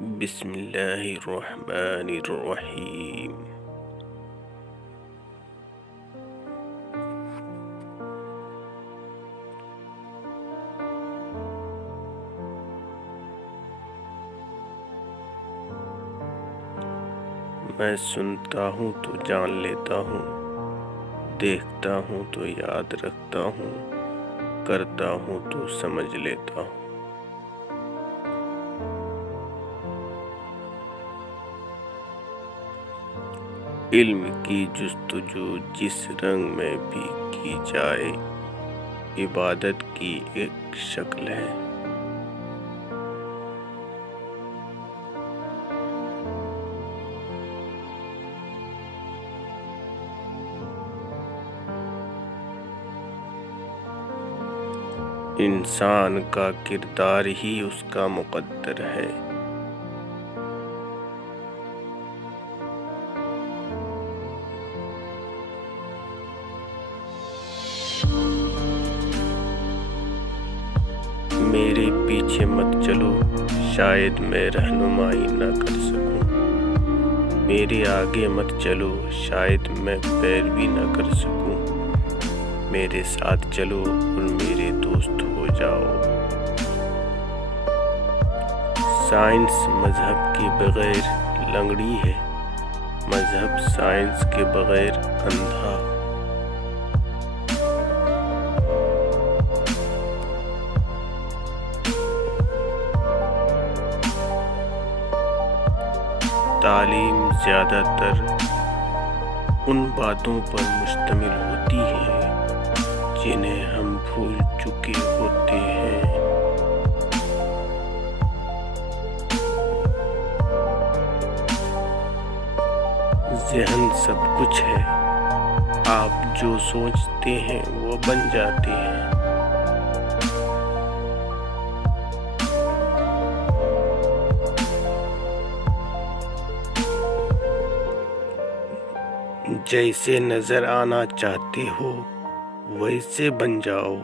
بسم اللہ الرحمن الرحیم۔ میں سنتا ہوں تو جان لیتا ہوں، دیکھتا ہوں تو یاد رکھتا ہوں، کرتا ہوں تو سمجھ لیتا ہوں۔ علم کی جستجو جس رنگ میں بھی کی جائے، عبادت کی ایک شکل ہے۔ انسان کا کردار ہی اس کا مقدر ہے۔ میرے پیچھے مت چلو، شاید میں رہنمائی نہ کر سکوں۔ میرے آگے مت چلو، شاید میں پیروی نہ کر سکوں۔ میرے ساتھ چلو اور میرے دوست ہو جاؤ۔ سائنس مذہب کے بغیر لنگڑی ہے، مذہب سائنس کے بغیر اندھا۔ تعلیم زیادہ تر ان باتوں پر مشتمل ہوتی ہے جنہیں ہم بھول چکے ہوتے ہیں۔ ذہن سب کچھ ہے، آپ جو سوچتے ہیں وہ بن جاتے ہیں۔ جیسے نظر آنا چاہتے ہو ویسے بن جاؤ۔